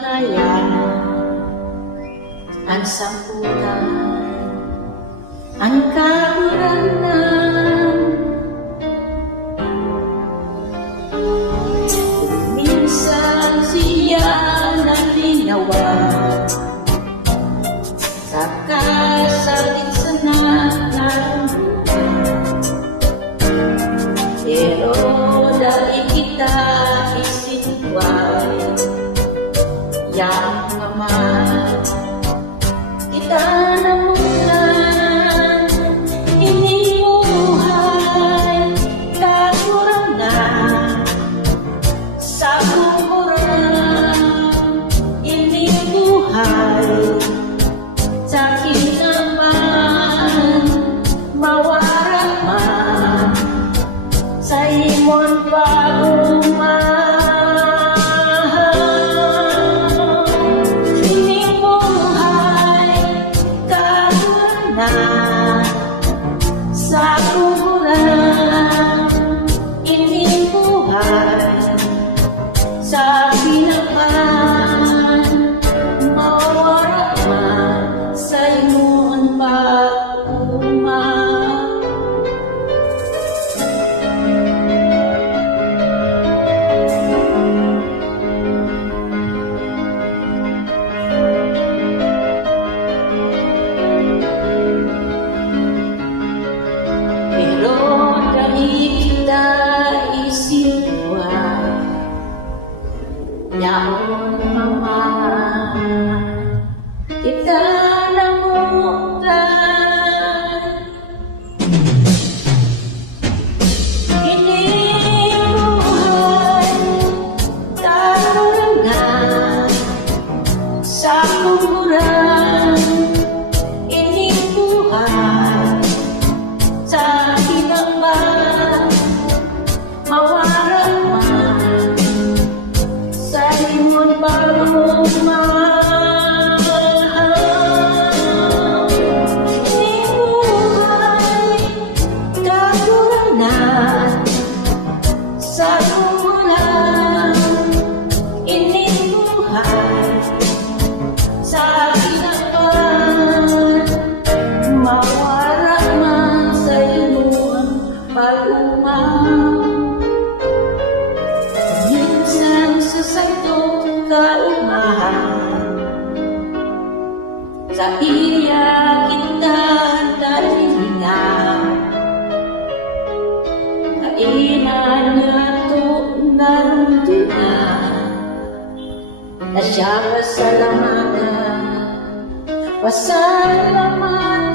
kaya ang samputan, ang kaburanan. Minsan siya nalinawan sa kasalit sa nararamdaman, pero dahil kita isinway, yang naman kita namunan, inimuhay kakurangan sa kukuran, inimuhay sa kinaman, mawaraman sa imon pagumahal. Sa kukuran, inibuhay sa binakan, mawaraman sa imong pag-umah. Pero dahil kita isinway, yaon naman kita namutan, inibuhay kakurangan sa kukuran, inibuhay sa kinaman, mawaraman sa imong pagmamahal. Inibuhay kakurangan sa kukulan, inibuhay sa kinaman, mawaraman sa imong pag-umah. Minsan sa santo kaumahan, sa iya kita dalingan, kainan nga to narundinan, na siya pasalamatan, pasalamatan.